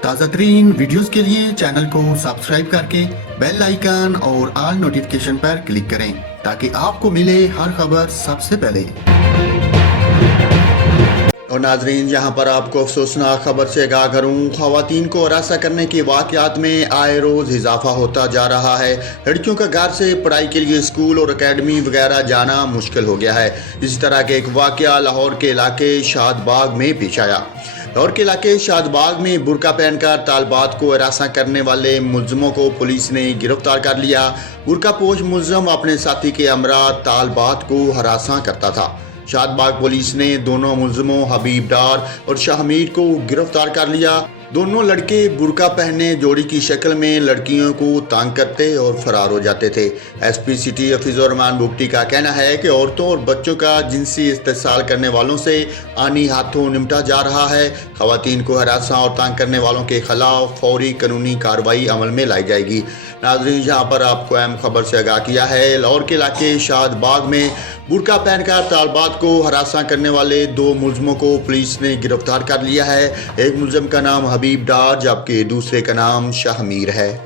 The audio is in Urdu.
تازہ ترین ویڈیوز کے لیے چینل کو سبسکرائب کر کے بیل آئیکن اور آل نوٹیفیکیشن پر کلک کریں تاکہ آپ کو ملے ہر خبر سب سے پہلے۔ اور ناظرین، یہاں پر آپ کو افسوسناک خبر سے آگاہ کروں، خواتین کو ہراساں کرنے کے واقعات میں آئے روز اضافہ ہوتا جا رہا ہے۔ لڑکیوں کا گھر سے پڑھائی کے لیے اسکول اور اکیڈمی وغیرہ جانا مشکل ہو گیا ہے۔ اسی طرح کے ایک واقعہ لاہور کے علاقے شاد باغ میں پیش آیا۔ لاہور کے علاقے شاد باغ میں برقع پہن کر طالبات کو ہراساں کرنے والے ملزموں کو پولیس نے گرفتار کر لیا۔ برقع پوش ملزم اپنے ساتھی کے ہمراہ طالبات کو ہراساں کرتا تھا۔ شاد باغ پولیس نے دونوں ملزموں حبیب ڈار اور شاہ میر کو گرفتار کر لیا۔ دونوں لڑکے برقع پہنے جوڑی کی شکل میں لڑکیوں کو تنگ کرتے اور فرار ہو جاتے تھے۔ ایس پی سٹی حفیظ الرحمان بگٹی کا کہنا ہے کہ عورتوں اور بچوں کا جنسی استحصال کرنے والوں سے آنی ہاتھوں نمٹا جا رہا ہے۔ خواتین کو ہراساں اور تنگ کرنے والوں کے خلاف فوری قانونی کارروائی عمل میں لائی جائے گی۔ ناظرین، یہاں پر آپ کو اہم خبر سے آگاہ کیا ہے۔ لاہور کے علاقے شاد باغ میں برقع پہن کر طالبات کو ہراساں کرنے والے دو ملزموں کو پولیس نے گرفتار کر لیا ہے۔ ایک ملزم کا نام حبیب ڈار جبکہ دوسرے کا نام شاہ میر ہے۔